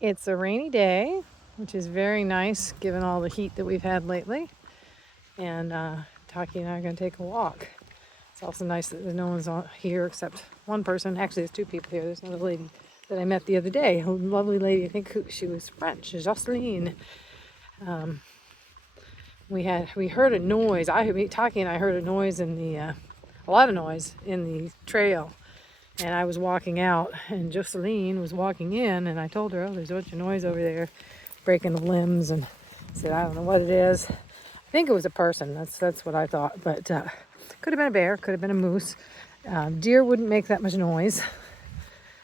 It's a rainy day, which is very nice given all the heat that we've had lately. And Taki and I are going to take a walk. It's also nice that no one's here except one person. Actually, there's two people here. There's another lady that I met the other day, a lovely lady. I think she was French, Jocelyn. Um, we heard a noise. Taki and I heard a noise a lot of noise in the trail. And I was walking out, and Jocelyn was walking in, and I told her, "Oh, there's a bunch of noise over there, breaking the limbs." And I said, "I don't know what it is." I think it was a person. That's what I thought, but could have been a bear, could have been a moose. Deer wouldn't make that much noise.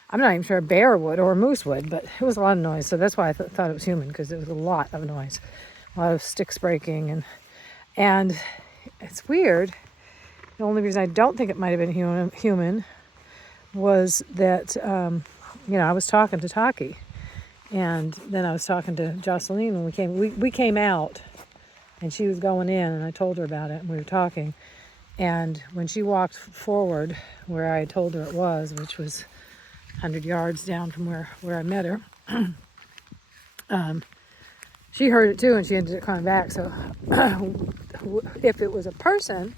I'm not even sure a bear would or a moose would, but it was a lot of noise. So that's why I thought it was human, because it was a lot of noise, a lot of sticks breaking, and it's weird. The only reason I don't think it might have been human was that, I was talking to Taki, and then I was talking to Jocelyn when we came out, and she was going in, and I told her about it, and we were talking. And when she walked forward where I told her it was, which was 100 yards down from where I met her, she heard it too, and she ended up coming back. So if it was a person,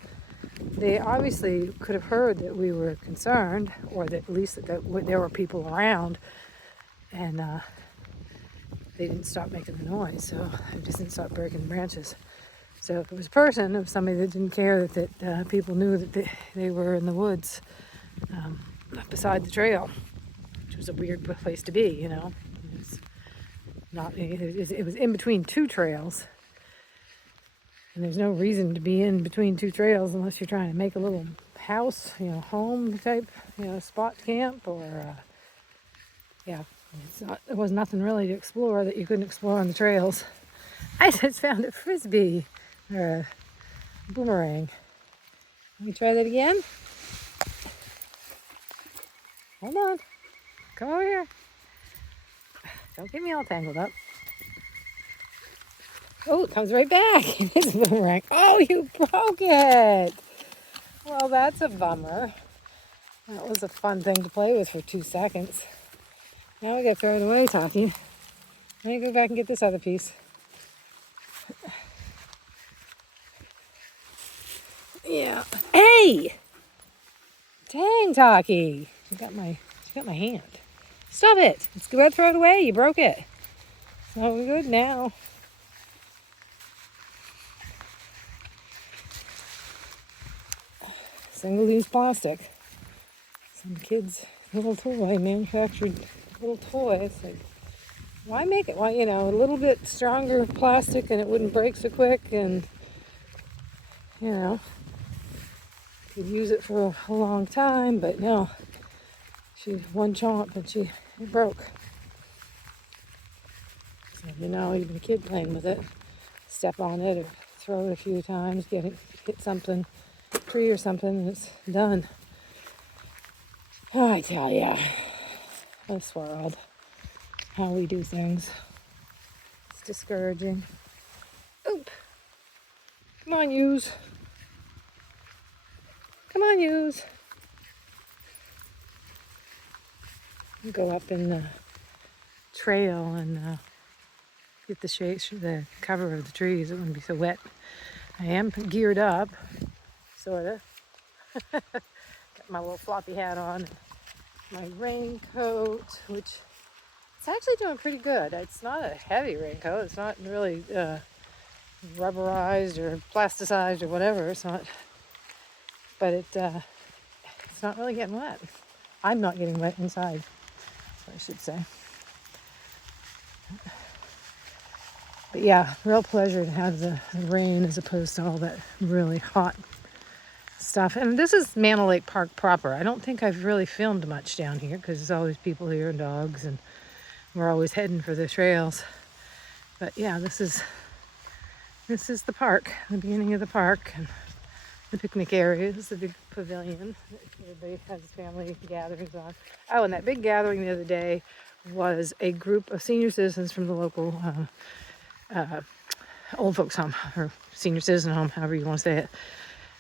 they obviously could have heard that we were concerned, or that at least that there were people around, and they didn't stop making the noise, so they just didn't stop breaking the branches. So if it was a person, it was somebody that didn't care that people knew that they were in the woods beside the trail, which was a weird place to be, It was it was in between two trails. And there's no reason to be in between two trails unless you're trying to make a little house, home type, spot camp, or, there was nothing really to explore that you couldn't explore on the trails. I just found a frisbee, or a boomerang. Let me try that again. Hold on. Come over here. Don't get me all tangled up. Oh, it comes right back. It's a boomerang. Oh, you broke it. Well, that's a bummer. That was a fun thing to play with for 2 seconds. Now I gotta throw it away, Taki. Let me go back and get this other piece. Yeah. Hey! Dang, Taki. She got my hand. Stop it. Let's go ahead and throw it away. You broke it. So we're good now. Single-use plastic. Some kid's little toy, manufactured little toy. It's like, why make it? Why, a little bit stronger plastic and it wouldn't break so quick, and, could use it for a long time, but no. She one chomp and it broke. So, even a kid playing with it, step on it or throw it a few times, hit something, tree or something, and it's done. Oh, I tell ya, this world, how we do things, it's discouraging. Oop! Come on, use. Come on, use. Go up in the trail and get the cover of the trees. It wouldn't be so wet. I am geared up, sorta. Got my little floppy hat on, my raincoat, which it's actually doing pretty good. It's not a heavy raincoat. It's not really rubberized or plasticized or whatever. It's not, but it's not really getting wet. I'm not getting wet inside, I should say. But yeah, real pleasure to have the rain as opposed to all that really hot stuff. And this is Manor Lake Park proper. I don't think I've really filmed much down here because there's always people here and dogs, and we're always heading for the trails. But yeah, this is the park, the beginning of the park, and the picnic areas, the big pavilion that everybody has family gatherings on. Oh, and that big gathering the other day was a group of senior citizens from the local old folks home, or senior citizen home, however you want to say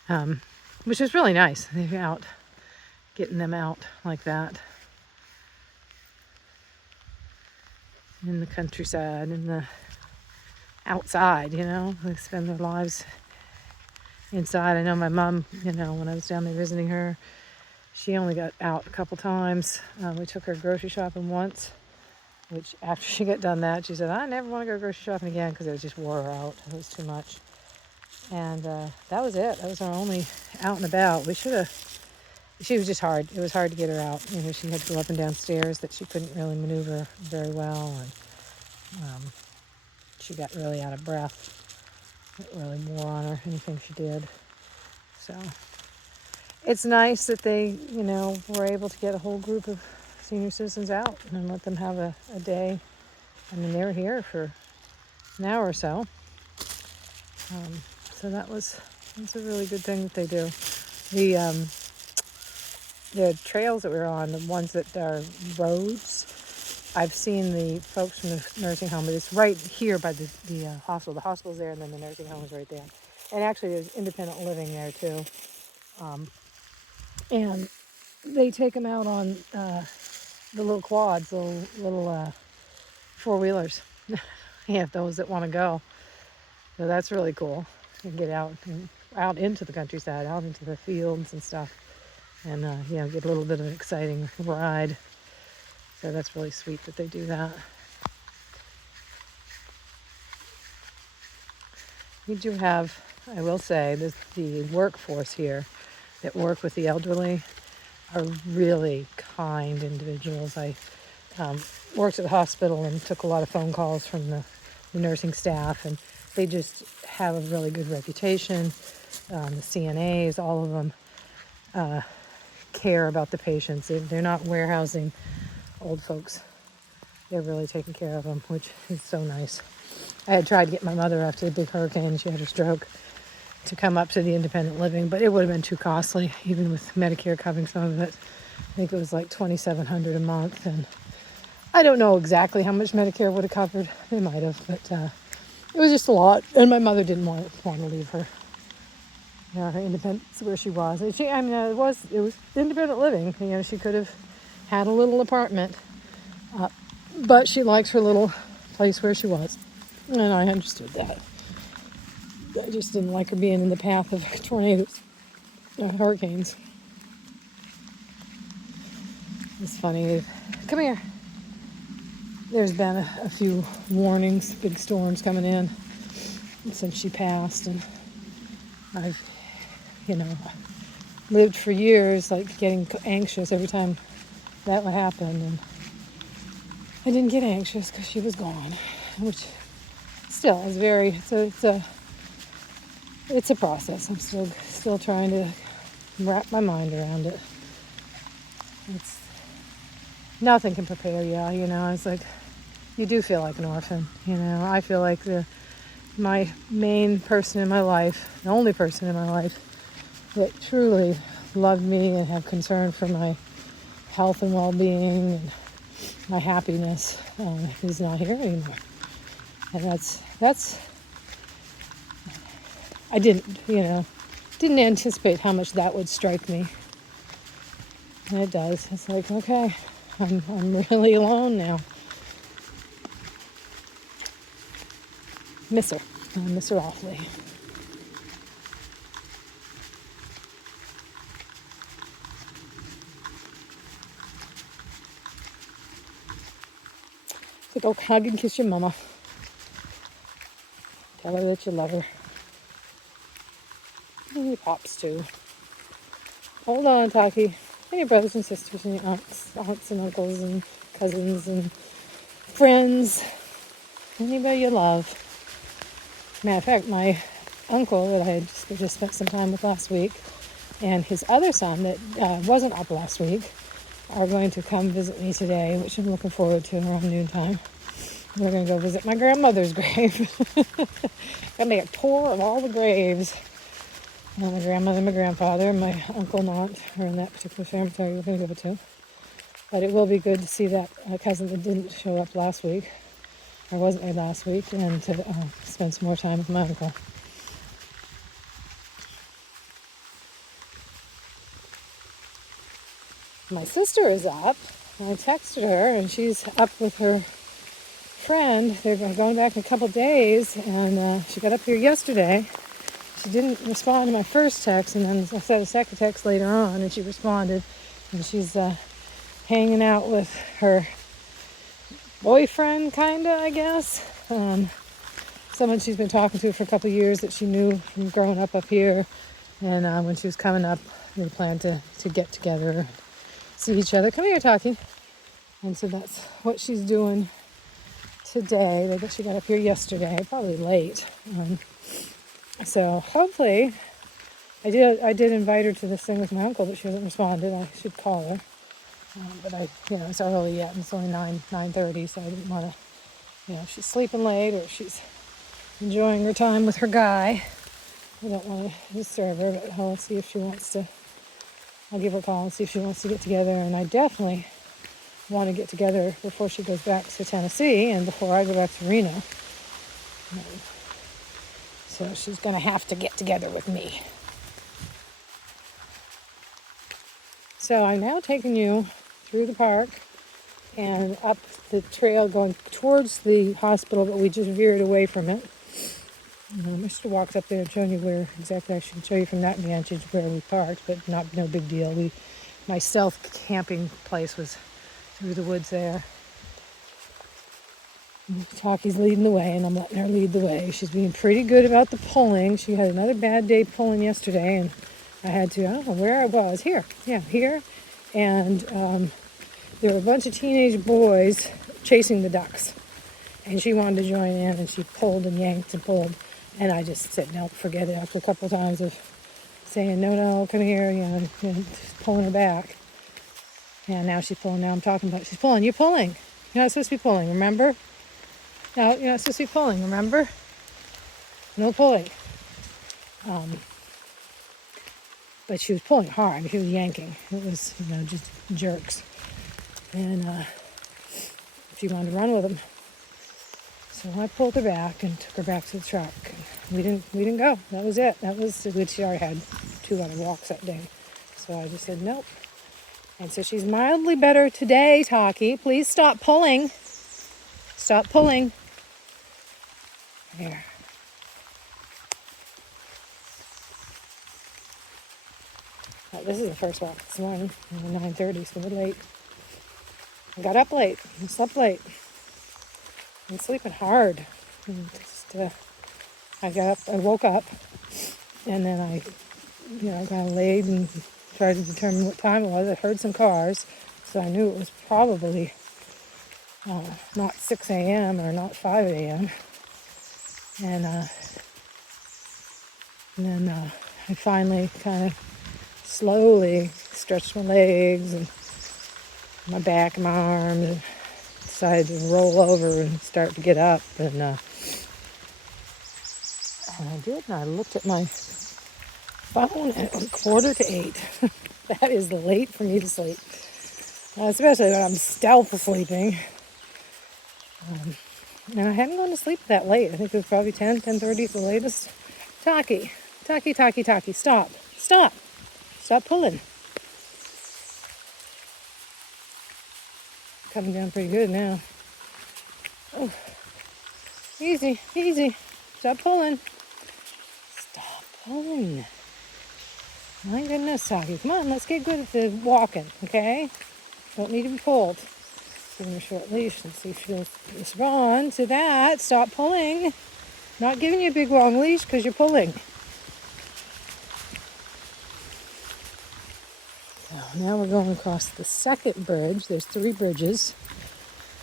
it, which is really nice. They're out, getting them out like that. in the countryside, in the outside, they spend their lives inside. I know my mom, when I was down there visiting her, she only got out a couple times. We took her grocery shopping once, which after she got done that, she said, I never want to go grocery shopping again because it just wore her out. It was too much. And that was it. That was our only out and about. She was just hard. It was hard to get her out. She had to go up and down stairs that she couldn't really maneuver very well. And she got really out of breath. It really wore on her, anything she did. So it's nice that they, were able to get a whole group of senior citizens out and let them have a day. I mean, they were here for an hour or so. So that's a really good thing that they do. The trails that we were on, the ones that are roads, I've seen the folks from the nursing home, but it's right here by the hospital. The hospital's there, and then the nursing home is right there. And actually, there's independent living there, too. And they take them out on the little quads, little four-wheelers. You have those that want to go. So that's really cool. You can get out into the countryside, out into the fields and stuff. And, get a little bit of an exciting ride. So that's really sweet that they do that. We do have, I will say, the workforce here that work with the elderly are really kind individuals. I worked at the hospital and took a lot of phone calls from the nursing staff, and they just have a really good reputation. The CNAs, all of them care about the patients. They're not warehousing old folks. They're really taking care of them, which is so nice. I had tried to get my mother after the big hurricane. She had a stroke, to come up to the independent living, but it would have been too costly, even with Medicare covering some of it. I think it was like $2,700 a month, and I don't know exactly how much Medicare would have covered. It might have, but it was just a lot, and my mother didn't want to leave her. Her independence where she was. And it was independent living. She could have had a little apartment, but she likes her little place where she was, and I understood that. I just didn't like her being in the path of tornadoes, hurricanes. It's funny. Come here. There's been a few warnings, big storms coming in since she passed, and I've, lived for years like getting anxious every time that would happen, and I didn't get anxious because she was gone, which still is it's a process. I'm still trying to wrap my mind around it. It's nothing can prepare you. It's like you do feel like an orphan. I feel like my main person in my life, the only person in my life that truly loved me and had concern for my health and well-being and my happiness, is not here anymore. And that's I didn't anticipate how much that would strike me. And it does. It's like, okay, I'm really alone now. Miss her. I miss her awfully. So go hug and kiss your mama. Tell her that you love her. And your pops too. Hold on, Taki. And your brothers and sisters and your aunts and uncles and cousins and friends. Anybody you love. Matter of fact, my uncle that I had just spent some time with last week and his other son that wasn't up last week are going to come visit me today, which I'm looking forward to around noontime. We're going to go visit my grandmother's grave. Gonna make a tour of all the graves. And my grandmother, my grandfather, and my uncle and aunt are in that particular cemetery we're going to go to. But it will be good to see that cousin that didn't show up last week, or wasn't there last week, and to spend some more time with my uncle. My sister is up. I texted her, and she's up with her friend. They're going back in a couple days, and she got up here yesterday. She didn't respond to my first text, and then I sent a second text later on, and she responded. And she's hanging out with her boyfriend, kinda, I guess. Someone she's been talking to for a couple of years that she knew from growing up here. And when she was coming up, they planned to get together, see each other. Come here, Taki. And so that's what she's doing today. She got up here yesterday, probably late. So hopefully, I did invite her to this thing with my uncle, but she hasn't responded. I should call her. But it's early yet, and it's only 9:30, so I didn't want to, if she's sleeping late or she's enjoying her time with her guy, I don't want to disturb her, but I'll see if she wants to, I'll give her a call and see if she wants to get together, and I definitely want to get together before she goes back to Tennessee and before I go back to Reno. So she's going to have to get together with me. So I'm now taking you through the park and up the trail going towards the hospital, but we just veered away from it. I should have walked up there and shown you where exactly. I should show you from that vantage where we parked, but no big deal. My stealth camping place was through the woods there. Taki's leading the way, and I'm letting her lead the way. She's being pretty good about the pulling. She had another bad day pulling yesterday, and I had to, I don't know where I was. Here. And there were a bunch of teenage boys chasing the ducks. And she wanted to join in, and she pulled and yanked and pulled. And I just said, no, forget it. After a couple of times of saying, no, come here, just pulling her back. And now she's pulling. Now I'm talking about, she's pulling. You're pulling. You're not supposed to be pulling, remember? No, you're not supposed to be pulling, remember? No pulling. But she was pulling hard. She was yanking. It was, just jerks. And she wanted to run with them. So I pulled her back and took her back to the truck. We didn't go. That was it. That was good. She already had 2 other walks that day. So I just said, nope. And so she's mildly better today, Taki. Please stop pulling. Stop pulling. There. This is the first walk this morning. 9:30, so we're late. I got up late. I slept late. I'm sleeping hard. I woke up, and then I kind of laid and tried to determine what time it was. I heard some cars, so I knew it was probably not 6 a.m. or not 5 a.m. And then I finally kind of slowly stretched my legs and my back and my arms and decided to roll over and start to get up. And I did, and I looked at my phone, and it was 7:45. That is late for me to sleep, especially when I'm stealth sleeping. And I hadn't gone to sleep that late. I think it was probably 10:30 the latest. Taki, stop pulling. Coming down pretty good now. Oh, easy. Stop pulling. My goodness, Taki. Come on, let's get good at the walking, okay? Don't need to be pulled. Give her a short leash and see if she'll respond to that. Stop pulling. Not giving you a big long leash because you're pulling. So now we're going across the second bridge. There's 3 bridges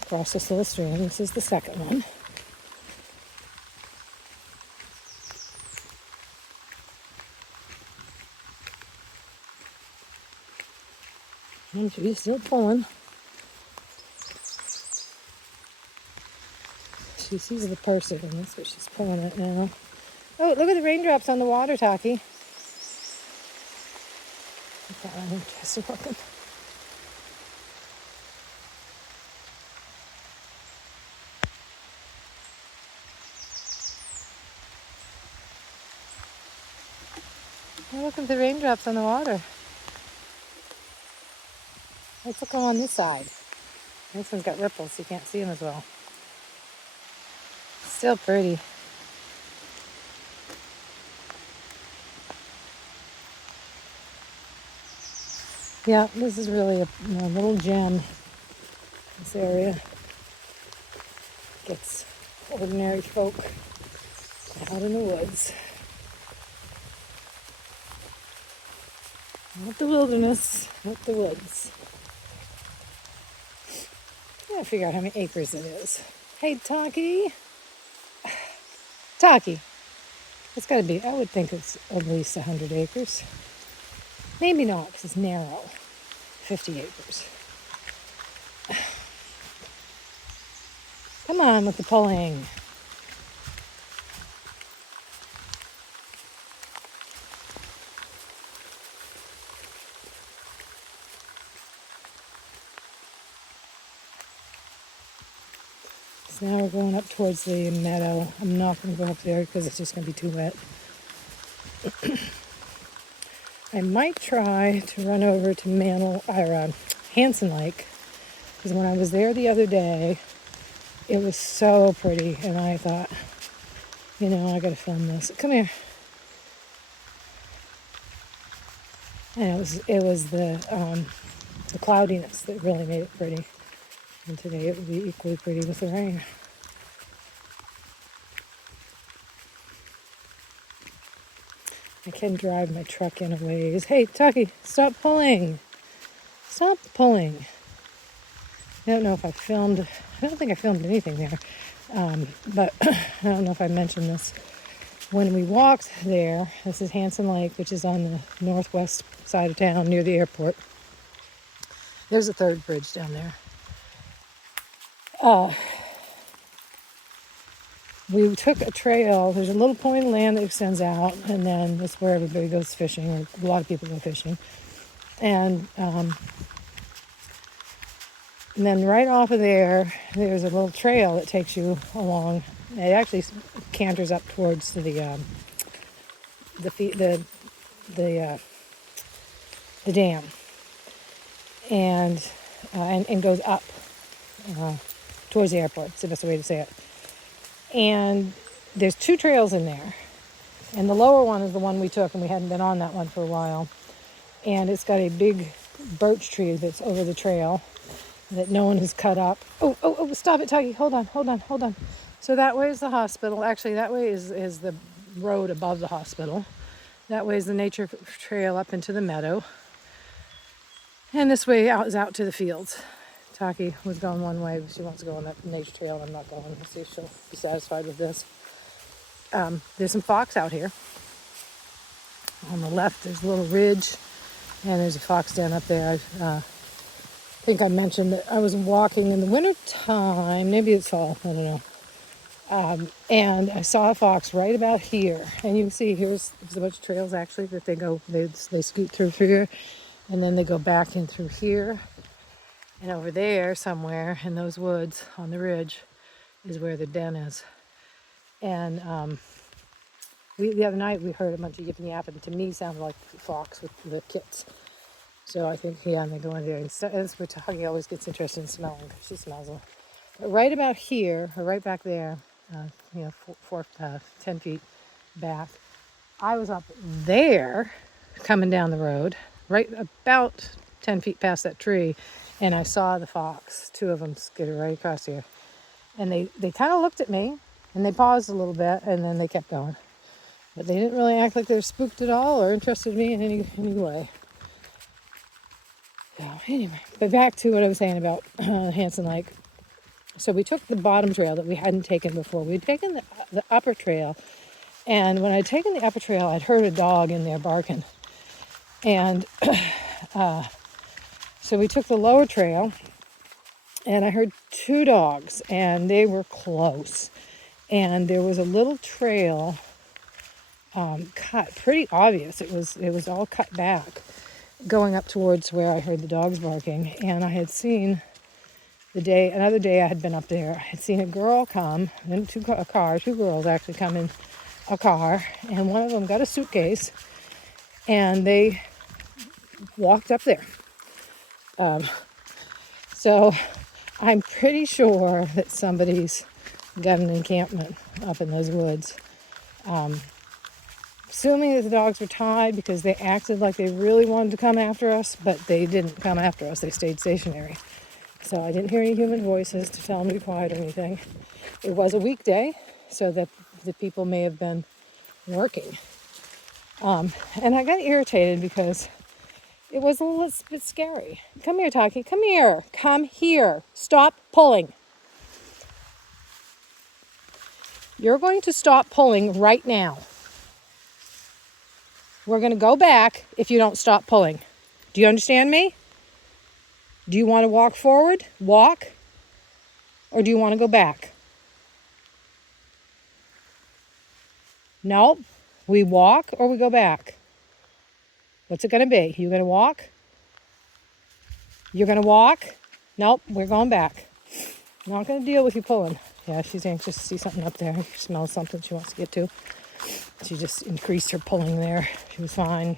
across this little stream. This is the second one. And she's still pulling. She sees the person, and that's what she's pulling at now. Oh, look at the raindrops on the water, Taki. Interesting looking. Oh, look at the raindrops on the water. Let's look on this side. This one's got ripples, so you can't see them as well. Still pretty. Yeah, this is really a little gem. This area gets ordinary folk out in the woods. Not the wilderness, not the woods. I gotta figure out how many acres it is. Hey, Taki. Taki. It's gotta be, I would think it's at least 100 acres. Maybe not, because it's narrow. 50 acres. Come on with the pulling. So now we're going up towards the meadow. I'm not going to go up there because it's just going to be too wet. I might try to run over to Hanson Lake, because when I was there the other day, it was so pretty, and I thought, I got to film this. Come here. And it was the cloudiness that really made it pretty. And today it would be equally pretty with the rain. I can drive my truck in a ways. Hey, Taki, stop pulling. Stop pulling. I don't know if I don't think I filmed anything there. But I don't know if I mentioned this. When we walked there, this is Hanson Lake, which is on the northwest side of town near the airport. There's a third bridge down there. We took a trail. There's a little point of land that extends out, and then that's where everybody goes fishing, or a lot of people go fishing. And then right off of there's a little trail that takes you along. It actually canters up towards the dam, and goes up towards the airport. It's the best way to say it. And there's two trails in there. And the lower one is the one we took, and we hadn't been on that one for a while. And it's got a big birch tree that's over the trail that no one has cut up. Oh, stop it, Taki. Hold on. So that way is the hospital. Actually, that way is the road above the hospital. That way is the nature trail up into the meadow. And this way is out to the fields. Taki was going one way, but she wants to go on that nature trail, and I'm not going. Let's see if she'll be satisfied with this. There's some fox out here. On the left, there's a little ridge, and there's a fox down up there. I think I mentioned that I was walking in the winter time. Maybe it's fall. I don't know. And I saw a fox right about here. And you can see there's a bunch of trails actually that they scoot through here, and then they go back in through here. And over there somewhere in those woods on the ridge is where the den is. And the other night we heard a bunch of yipping yapping. To me, sounded like the fox with the kits. So I think, and they go in there. And that's where Taki always gets interested in smelling, because she smells them. But right about here, or right back there, 10 feet back, I was up there coming down the road, right about 10 feet past that tree, and I saw the fox, two of them skitter right across here. And they kind of looked at me, and they paused a little bit, and then they kept going. But they didn't really act like they were spooked at all or interested in me in any way. So anyway, but back to what I was saying about Hanson Lake. So we took the bottom trail that we hadn't taken before. We'd taken the upper trail, and when I'd taken the upper trail, I'd heard a dog in there barking. And so we took the lower trail, and I heard two dogs, and they were close. And there was a little trail cut, pretty obvious. It was all cut back, going up towards where I heard the dogs barking. And I had seen another day I had been up there, I had seen a girl come, in two girls actually come in a car, and one of them got a suitcase, and they walked up there. So I'm pretty sure that somebody's got an encampment up in those woods. Assuming that the dogs were tied because they acted like they really wanted to come after us, but they didn't come after us. They stayed stationary. So I didn't hear any human voices to tell them to be quiet or anything. It was a weekday, so that the people may have been working. And I got irritated because it was a little bit scary. Come here, Taki. Come here. Come here. Stop pulling. You're going to stop pulling right now. We're going to go back if you don't stop pulling. Do you understand me? Do you want to walk forward? Walk? Or do you want to go back? No. We walk or we go back? What's it going to be? You going to walk? You're going to walk? Nope, we're going back. Not going to deal with you pulling. Yeah, she's anxious to see something up there. She smells something she wants to get to. She just increased her pulling there. She was fine,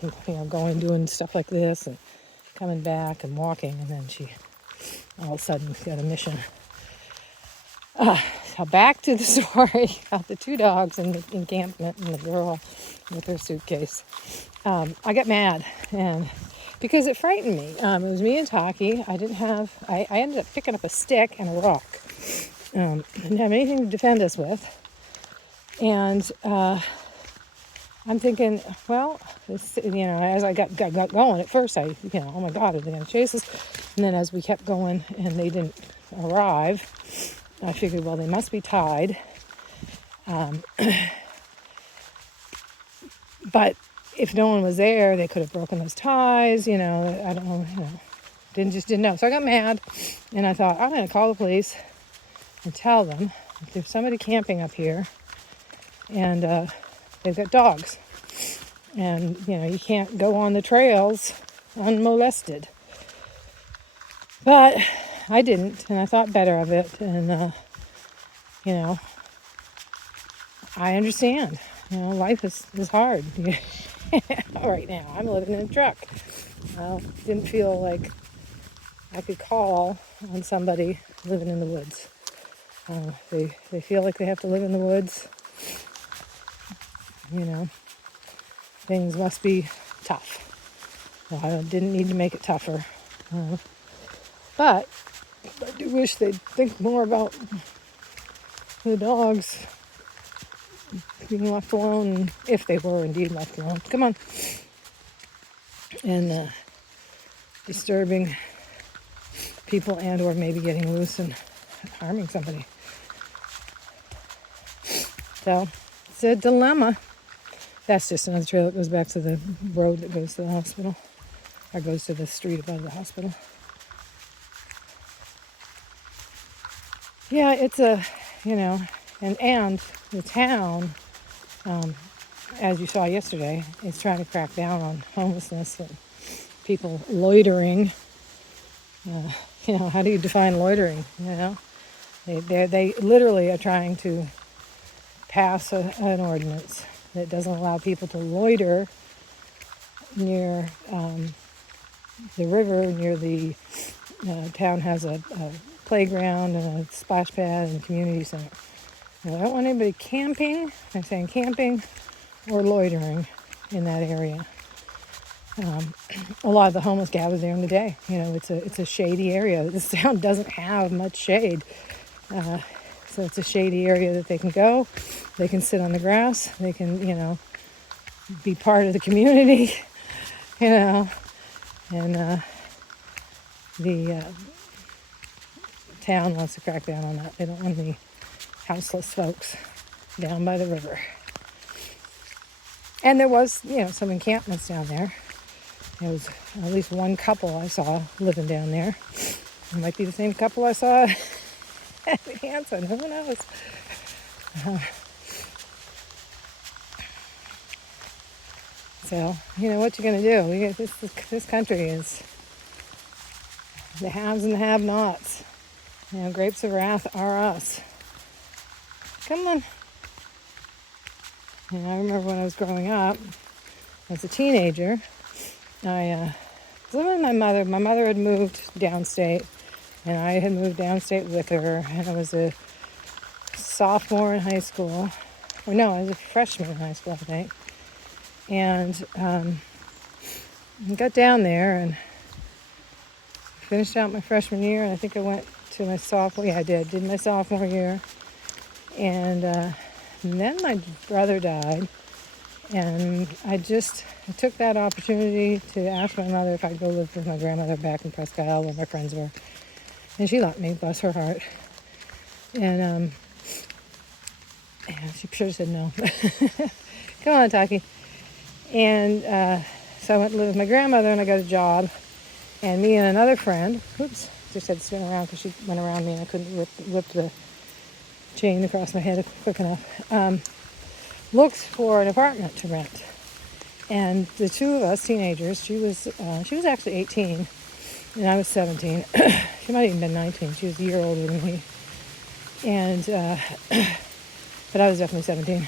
going doing stuff like this and coming back and walking, and then she all of a sudden got a mission. So back to the story about the two dogs in the encampment and the girl with her suitcase. I got mad and because it frightened me. It was me and Taki. I ended up picking up a stick and a rock. Didn't have anything to defend us with. And I'm thinking, well, as I got going, at first oh my God, are they going to chase us? And then as we kept going and they didn't arrive, I figured, well, they must be tied. But if no one was there, they could have broken those ties, I don't know, didn't know. So I got mad and I thought, I'm going to call the police and tell them if there's somebody camping up here and they've got dogs. And, you can't go on the trails unmolested. But I didn't, and I thought better of it. And, I understand. Life is hard right now. I'm living in a truck. Didn't feel like I could call on somebody living in the woods. They feel like they have to live in the woods. Things must be tough. Well, I didn't need to make it tougher. But I do wish they'd think more about the dogs being left alone, if they were indeed left alone. Come on. And disturbing people and or maybe getting loose and harming somebody. So it's a dilemma. That's just another trail that goes back to the road that goes to the hospital. Or goes to the street above the hospital. Yeah, it's and the town, as you saw yesterday, is trying to crack down on homelessness and people loitering. How do you define loitering? They literally are trying to pass an ordinance that doesn't allow people to loiter near the river, near the town has a playground and a splash pad and a community center. Now, I don't want anybody camping, I'm saying camping or loitering in that area. A lot of the homeless gather there in the day. It's a shady area. This town doesn't have much shade. So it's a shady area that they can go. They can sit on the grass. They can, be part of the community, and the town wants to crack down on that. They don't want any houseless folks down by the river. And there was, some encampments down there. There was at least one couple I saw living down there. It might be the same couple I saw at Hanson. Who knows? So, what you're going to do? This country is the haves and the have-nots. Grapes of wrath are us. Come on. I remember when I was growing up, as a teenager, I was living with my mother. My mother had moved downstate, and I had moved downstate with her. And it was a sophomore in high school. Or no, I was a freshman in high school, I think. And I got down there and finished out my freshman year. And I think I went to my sophomore. Yeah, I did my sophomore year. And then my brother died. And I took that opportunity to ask my mother if I'd go live with my grandmother back in Presque Isle where my friends were. And she let me, bless her heart. And she should have said no. Come on, Taki. And so I went to live with my grandmother and I got a job. And me and another friend, just had to spin around because she went around me and I couldn't whip the chain across my head quick enough. Looked for an apartment to rent. And the two of us, teenagers, she was actually 18 and I was 17. She might have even been 19. She was a year older than me. And, but I was definitely 17.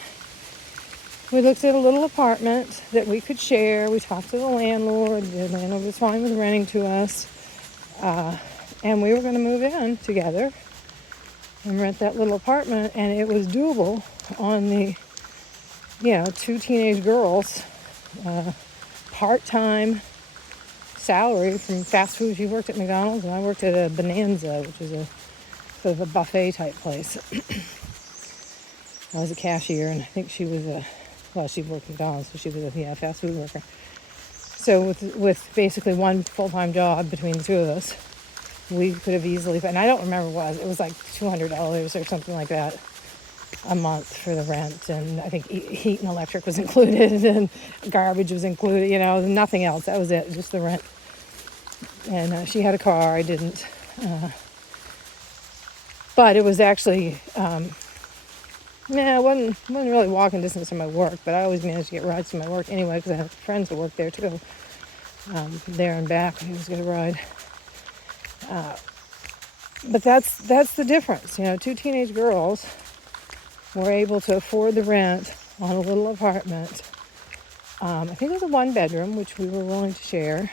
We looked at a little apartment that we could share. We talked to the landlord. The landlord was fine with renting to us. And we were going to move in together and rent that little apartment. And it was doable on the, two teenage girls, part-time salary from fast food. She worked at McDonald's and I worked at a Bonanza, which is a sort of a buffet type place. I was a cashier and I think she was she worked at McDonald's, so she was a fast food worker. So with basically one full-time job between the two of us, we could have easily, and I don't remember what it was like $200 or something like that a month for the rent, and I think heat and electric was included and garbage was included, nothing else. That was it, just the rent. And she had a car, I didn't. But it was actually, it wasn't really walking distance from my work, but I always managed to get rides to my work anyway because I had friends that worked there too. There and back, I was going to ride. But that's the difference. Two teenage girls were able to afford the rent on a little apartment. I think it was a one bedroom, which we were willing to share.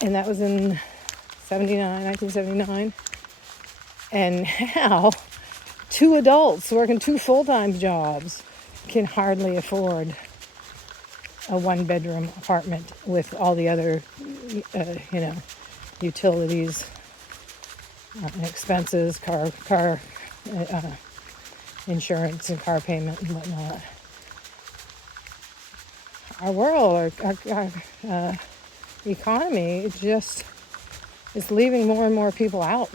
And that was in 1979. And now, two adults working two full-time jobs can hardly afford a one-bedroom apartment with all the other, utilities, expenses, car insurance and car payment and whatnot. Our world, our economy, is leaving more and more people out.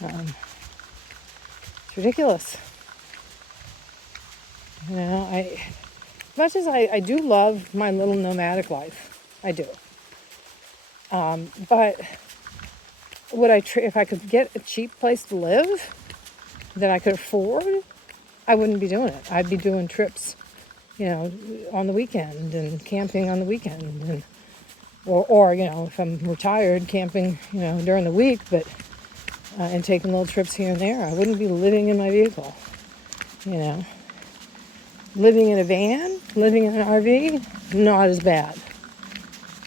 It's ridiculous. As much as I do love my little nomadic life, I do. But would if I could get a cheap place to live that I could afford, I wouldn't be doing it. I'd be doing trips, on the weekend and camping on the weekend, and or if I'm retired, camping, during the week, but and taking little trips here and there. I wouldn't be living in my vehicle, Living in a van, living in an RV, not as bad.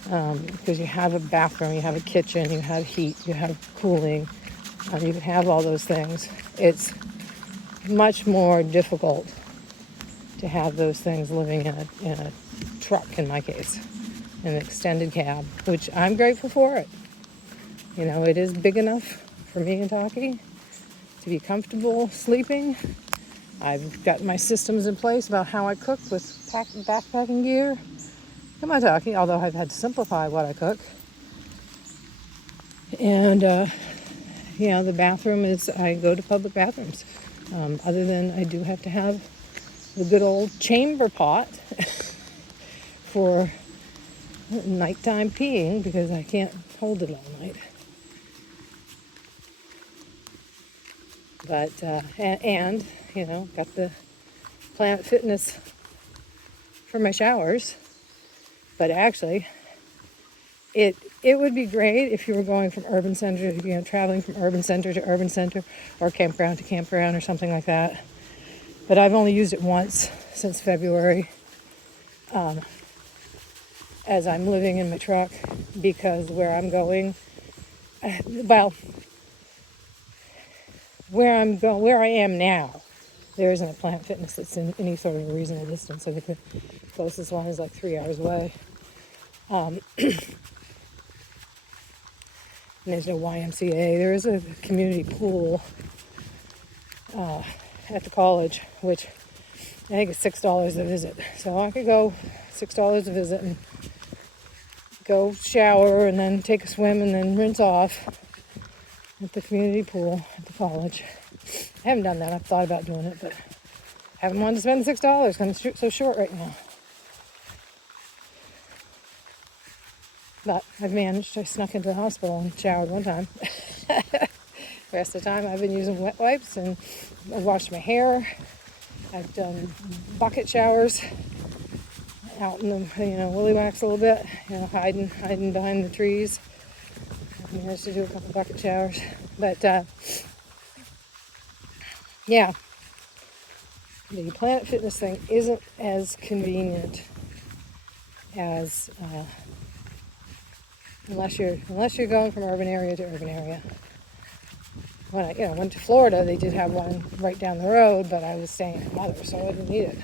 Because you have a bathroom, you have a kitchen, you have heat, you have cooling, you can have all those things. It's much more difficult to have those things living in a truck, in my case, an extended cab, which I'm grateful for it. It is big enough for me and Taki to be comfortable sleeping. I've got my systems in place about how I cook with backpacking gear. Come on, Taki, although I've had to simplify what I cook. And, the bathroom I go to public bathrooms. Other than I do have to have the good old chamber pot for nighttime peeing because I can't hold it all night. But, got the Planet Fitness for my showers. But actually, it would be great if you were going from urban center, traveling from urban center to urban center or campground to campground or something like that. But I've only used it once since February as I'm living in my truck because where I'm going, where I am now, there isn't a Planet Fitness that's in any sort of a reasonable distance. I think the closest one is like 3 hours away. And there's no YMCA. There is a community pool at the college, which I think it's $6 a visit. So I could go $6 a visit and go shower and then take a swim and then rinse off at the community pool at the college. I haven't done that. I've thought about doing it, but I haven't wanted to spend $6 because I'm so short right now. But I've managed. I snuck into the hospital and showered one time. The rest of the time I've been using wet wipes, and I've washed my hair. I've done bucket showers out in the woolly wax a little bit, hiding behind the trees. I managed to do a couple bucket showers, but yeah, the Planet Fitness thing isn't as convenient as unless you're going from urban area to urban area. When I went to Florida, they did have one right down the road, but I was staying at my mother's, so I didn't need it.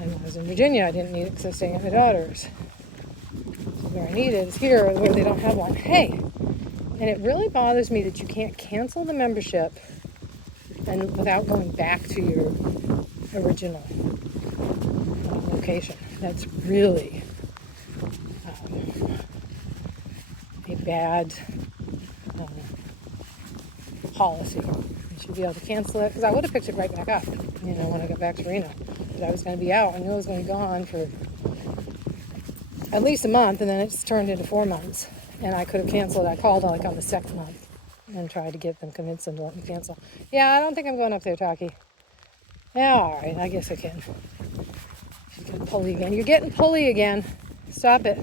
And when I was in Virginia, I didn't need it because I was staying at my daughter's. So where I need it is here, where they don't have one. Hey, and it really bothers me that you can't cancel the membership and without going back to your original location. That's really a bad policy. You should be able to cancel it, because I would have picked it right back up, when I got back to Reno. But I was going to be out. I knew I was going to be gone for at least a month, and then it's turned into 4 months. And I could have canceled. I called on the second month and tried to convince them to let me cancel. Yeah, I don't think I'm going up there, Taki. Yeah, all right, I guess I can. She's getting pulley again. You're getting pulley again. Stop it.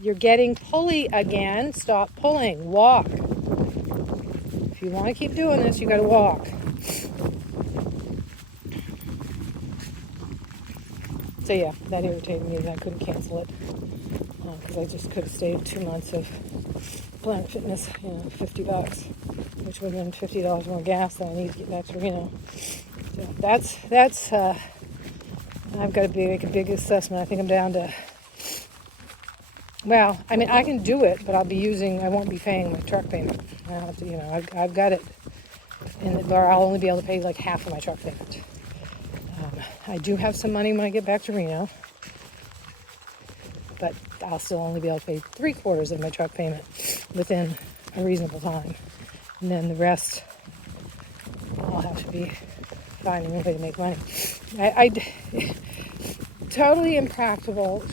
You're getting pulley again. Stop pulling. Walk. If you want to keep doing this, you got to walk. So yeah, that irritated me that I couldn't cancel it, because I just could have stayed 2 months of Planet Fitness, $50, which would have been $50 more gas than I need to get back to Reno. So that's I've got to make a big assessment. I think I'm down to. Well, I mean, I can do it, but I won't be paying my truck payment. I'll have to, I've got it, or I'll only be able to pay like half of my truck payment. I do have some money when I get back to Reno, but I'll still only be able to pay 3/4 of my truck payment within a reasonable time. And then the rest, I'll have to be finding a way to make money. I totally impractical,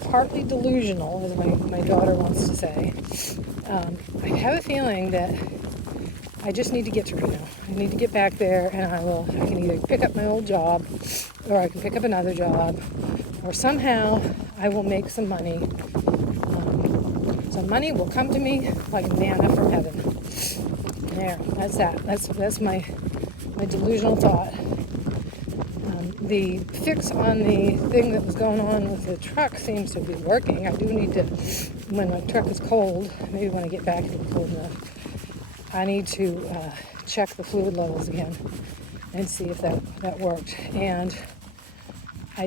partly delusional, as my daughter wants to say. I have a feeling that I just need to get to Reno. I need to get back there, and I can either pick up my old job, or I can pick up another job, or somehow I will make some money. Some money will come to me like manna from heaven. There, that's that. That's my delusional thought. The fix on the thing that was going on with the truck seems to be working. I do need to, when my truck is cold, maybe when I get back it'll be cold enough, I need to check the fluid levels again and see if that worked. And I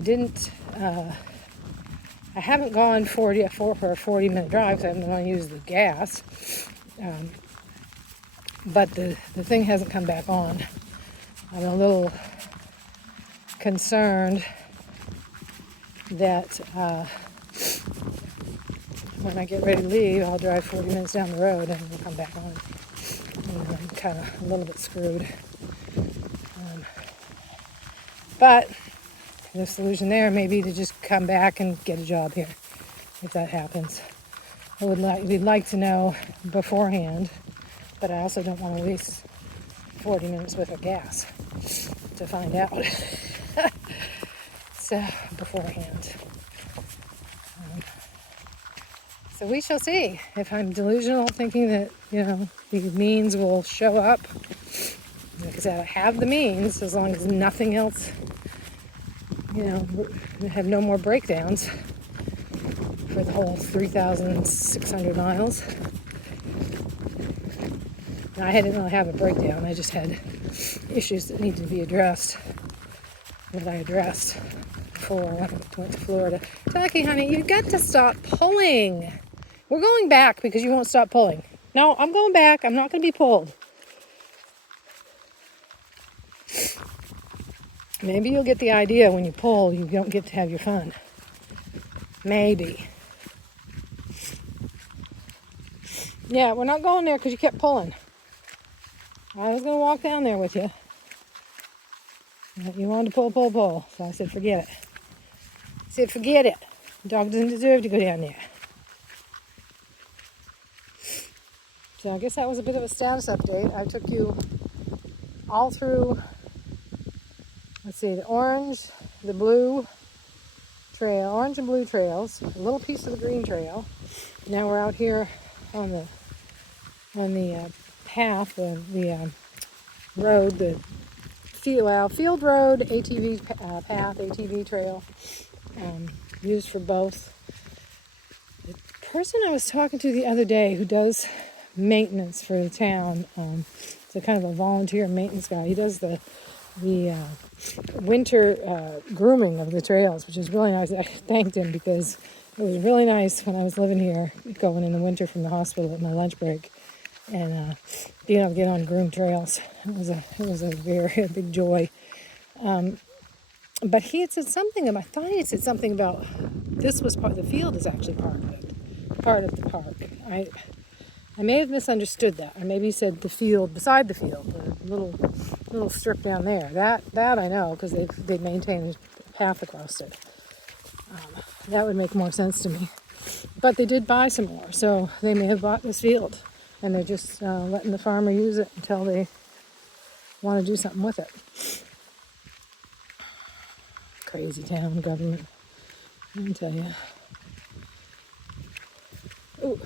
haven't gone for a 40-minute drive, because I haven't want to use the gas. But the thing hasn't come back on. I'm a little concerned that when I get ready to leave, I'll drive 40 minutes down the road and it'll come back on. And I'm kind of a little bit screwed. But the solution there may be to just come back and get a job here, if that happens. We'd like to know beforehand, but I also don't want to waste 40 minutes worth of gas to find out. So beforehand. So we shall see if I'm delusional, thinking that, the means will show up. Like I said, I have the means, as long as nothing else, have no more breakdowns for the whole 3,600 miles. And I didn't really have a breakdown. I just had issues that needed to be addressed that I addressed before I went to Florida. Taki, honey, you've got to stop pulling. We're going back because you won't stop pulling. No, I'm going back. I'm not going to be pulled. Maybe you'll get the idea when you pull, you don't get to have your fun. Maybe. Yeah, we're not going there because you kept pulling. I was going to walk down there with you. But you wanted to pull. So I said, forget it. I said, forget it. The dog doesn't deserve to go down there. So I guess that was a bit of a status update. I took you all through, let's see, the orange, the blue trail, orange and blue trails, a little piece of the green trail. Now we're out here on the path, the road, the field road, ATV path, ATV trail, used for both. The person I was talking to the other day who does maintenance for the town, it's a kind of a volunteer maintenance guy. He does the winter grooming of the trails, which is really nice. I thanked him because it was really nice when I was living here, going in the winter from the hospital at my lunch break, and being able to get on groomed trails. It was a very big joy. But he had said something about, I thought he had said something about this was part of the field is actually part of it, part of the park. I may have misunderstood that. Or maybe he said the field beside the field, the little strip down there. That I know because they maintain a path across it. That would make more sense to me. But they did buy some more, so they may have bought this field, and they're just letting the farmer use it until they want to do something with it. Crazy town government, let me tell you. Ooh.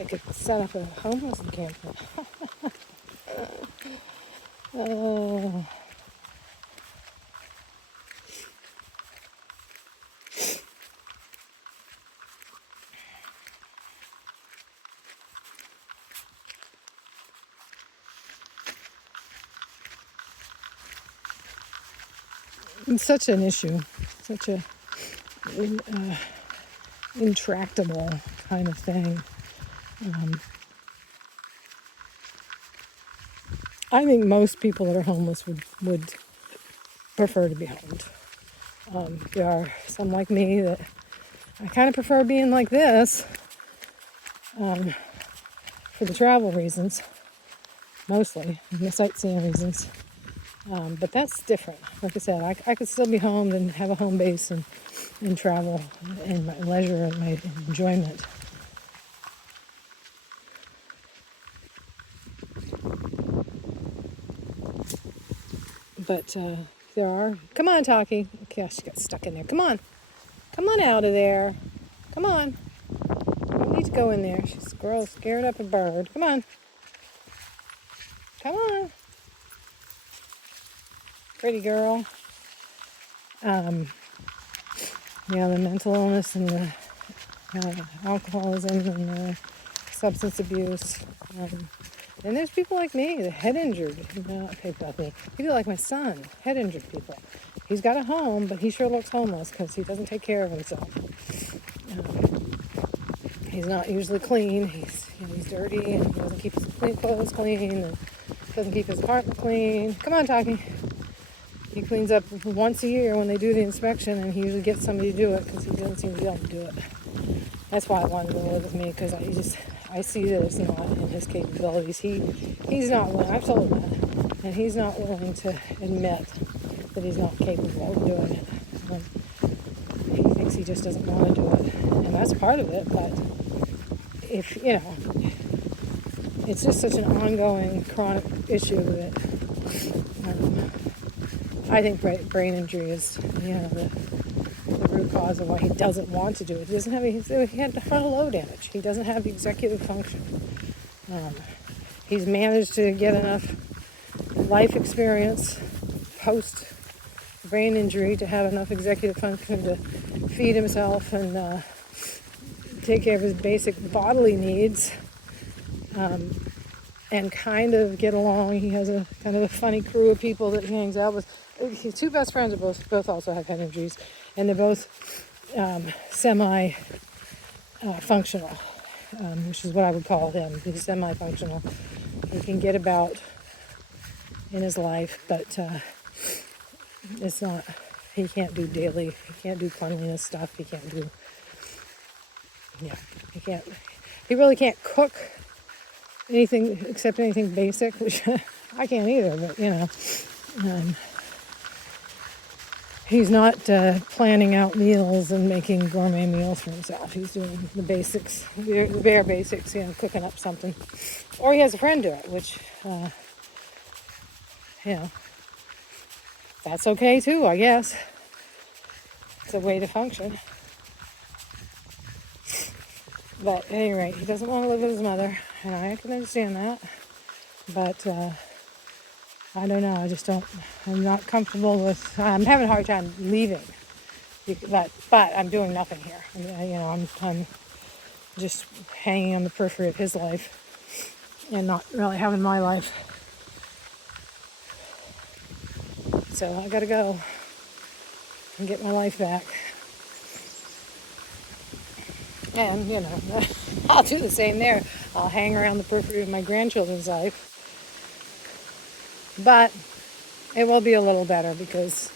I could set up a homeless encampment. Oh. It's such an issue, such a intractable kind of thing. I think most people that are homeless would prefer to be homed. There are some like me that I kind of prefer being like this for the travel reasons, mostly, and the sightseeing reasons. But that's different. Like I said, I could still be home and have a home base and travel and my leisure and my enjoyment. But there are... Come on, Taki. Okay, she got stuck in there. Come on. Come on out of there. Come on. You don't need to go in there. She's scared up a bird. Come on. Come on. Pretty girl. The mental illness and the alcoholism and the substance abuse. And there's people like me, the head injured. People like my son, head injured people. He's got a home, but he sure looks homeless because he doesn't take care of himself. He's not usually clean. He's dirty and he doesn't keep his clothes clean and doesn't keep his apartment clean. Come on, Taki. He cleans up once a year when they do the inspection, and he usually gets somebody to do it because he doesn't seem to be able to do it. That's why I wanted to live with me, because I see that it's not in his capabilities. He's not willing. I've told him that, and he's not willing to admit that he's not capable of doing it. He thinks he just doesn't want to do it, and that's part of it. But if it's just such an ongoing chronic issue that I think brain injury is the root cause of why he doesn't want to do it. He doesn't have he had frontal lobe damage. He doesn't have executive function. He's managed to get enough life experience post brain injury to have enough executive function to feed himself and take care of his basic bodily needs, and kind of get along. He has a kind of a funny crew of people that he hangs out with. His two best friends are both also have head injuries, and they're both semi functional, which is what I would call him. He's semi-functional. He can get about in his life, but it's not. He can't do daily. He can't do cleanliness stuff. He can't do. Yeah, he can't. He really can't cook anything except anything basic, which I can't either. But he's not planning out meals and making gourmet meals for himself. He's doing the basics, the bare basics, cooking up something. Or he has a friend do it, which, that's okay too, I guess. It's a way to function. But at any rate, he doesn't want to live with his mother, and I can understand that. But I don't know. I'm not comfortable with. I'm having a hard time leaving. But I'm doing nothing here. I'm just hanging on the periphery of his life, and not really having my life. So I gotta go and get my life back. And I'll do the same there. I'll hang around the periphery of my grandchildren's life. But it will be a little better because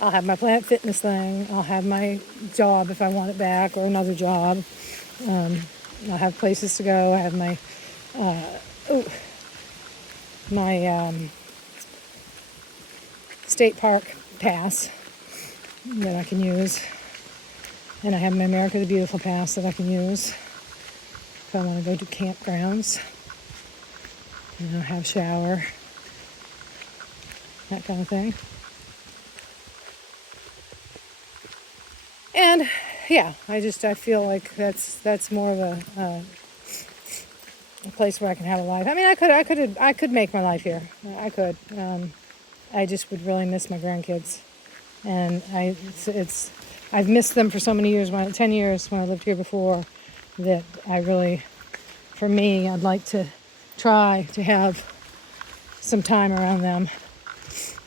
I'll have my Planet Fitness thing. I'll have my job if I want it back, or another job. I'll have places to go. I have my state park pass that I can use. And I have my America the Beautiful pass that I can use if I want to go to campgrounds. Have shower, that kind of thing. And I feel like that's more of a place where I can have a life. I mean, I could make my life here. I could. I just would really miss my grandkids, and I've missed them for so many years. 10 years when I lived here before, that I really, for me, I'd like to try to have some time around them.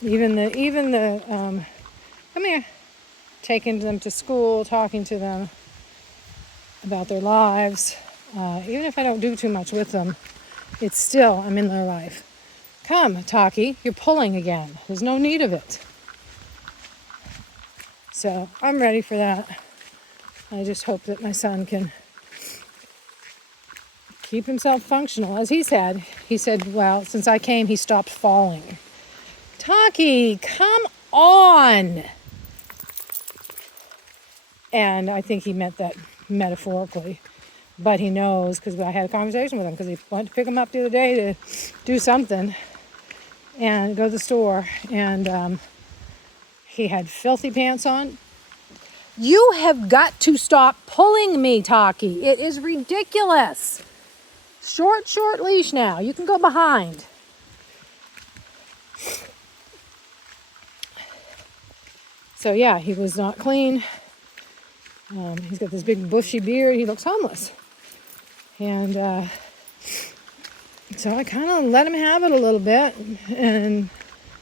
Even the come here, taking them to school, talking to them about their lives. Even if I don't do too much with them, it's still, I'm in their life. Come, Taki, you're pulling again. There's no need of it. So I'm ready for that. I just hope that my son can keep himself functional. As he said, well, since I came, he stopped falling. Taki, come on. And I think he meant that metaphorically. But he knows, because I had a conversation with him, because he went to pick him up the other day to do something and go to the store. And he had filthy pants on. You have got to stop pulling me, Taki. It is ridiculous. Short leash now. You can go behind. So yeah, he was not clean. He's got this big bushy beard. He looks homeless. And so I kind of let him have it a little bit. And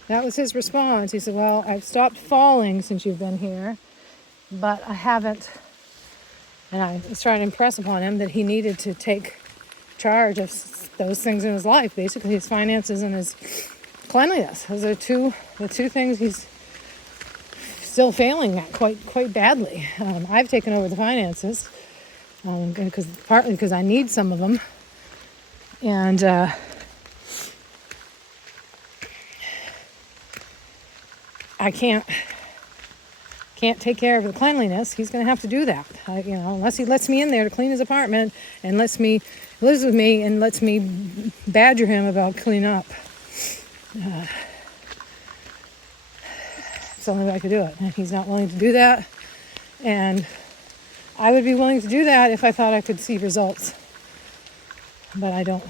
that was his response. He said, well, I've stopped falling since you've been here, but I haven't. And I was trying to impress upon him that he needed to take charge of those things in his life, basically his finances and his cleanliness. Those are the two things he's still failing at quite badly. I've taken over the finances, partly because I need some of them, and I can't take care of the cleanliness. He's going to have to do that, unless he lets me in there to clean his apartment and lives with me and lets me badger him about cleaning up. It's the only way I could do it. And he's not willing to do that. And I would be willing to do that if I thought I could see results. But I don't.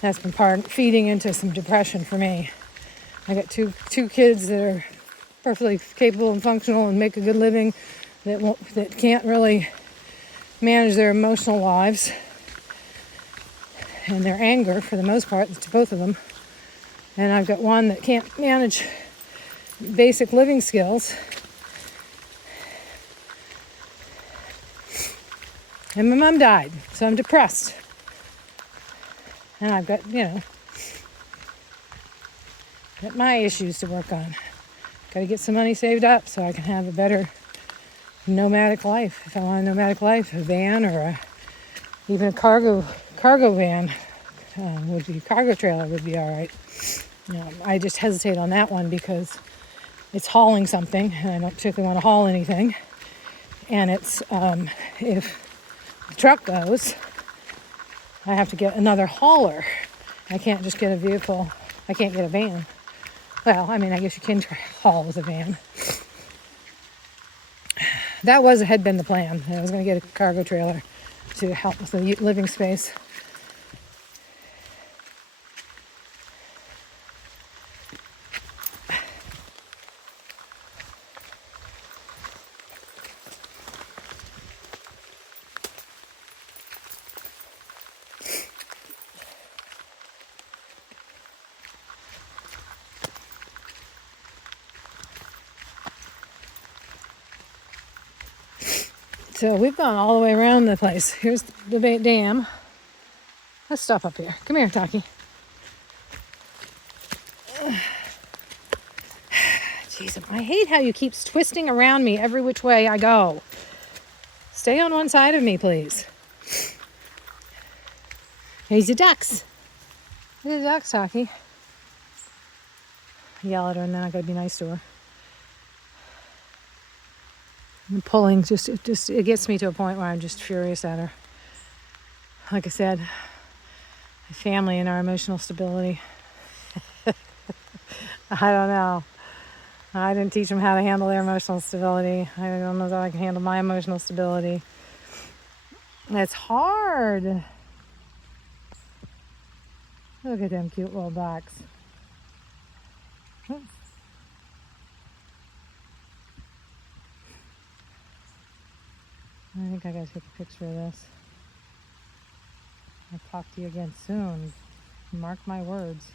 That's been feeding into some depression for me. I got two kids that are perfectly capable and functional and make a good living that can't really manage their emotional lives and their anger for the most part, to both of them. And I've got one that can't manage basic living skills. And my mom died, so I'm depressed. And I've got, got my issues to work on. Got to get some money saved up so I can have a better nomadic life. If I want a nomadic life, a van or even a cargo van cargo trailer would be all right. I just hesitate on that one because it's hauling something, and I don't particularly want to haul anything. And it's if the truck goes, I have to get another hauler. I can't just get a vehicle. I can't get a van. Well, I mean, I guess you can haul with a van. That had been the plan. I was going to get a cargo trailer to help with the living space. So we've gone all the way around the place. Here's the dam. Let's stop up here. Come here, Taki. Jeez, I hate how you keep twisting around me every which way I go. Stay on one side of me, please. Here's the ducks. Look at the ducks, Taki. Yell at her, and then I gotta be nice to her. And pulling it gets me to a point where I'm just furious at her. Like I said, my family and our emotional stability. I don't know. I didn't teach them how to handle their emotional stability. I don't know that I can handle my emotional stability. It's hard. Look at them cute little ducks. Oops. I think I gotta take a picture of this. I'll talk to you again soon. Mark my words.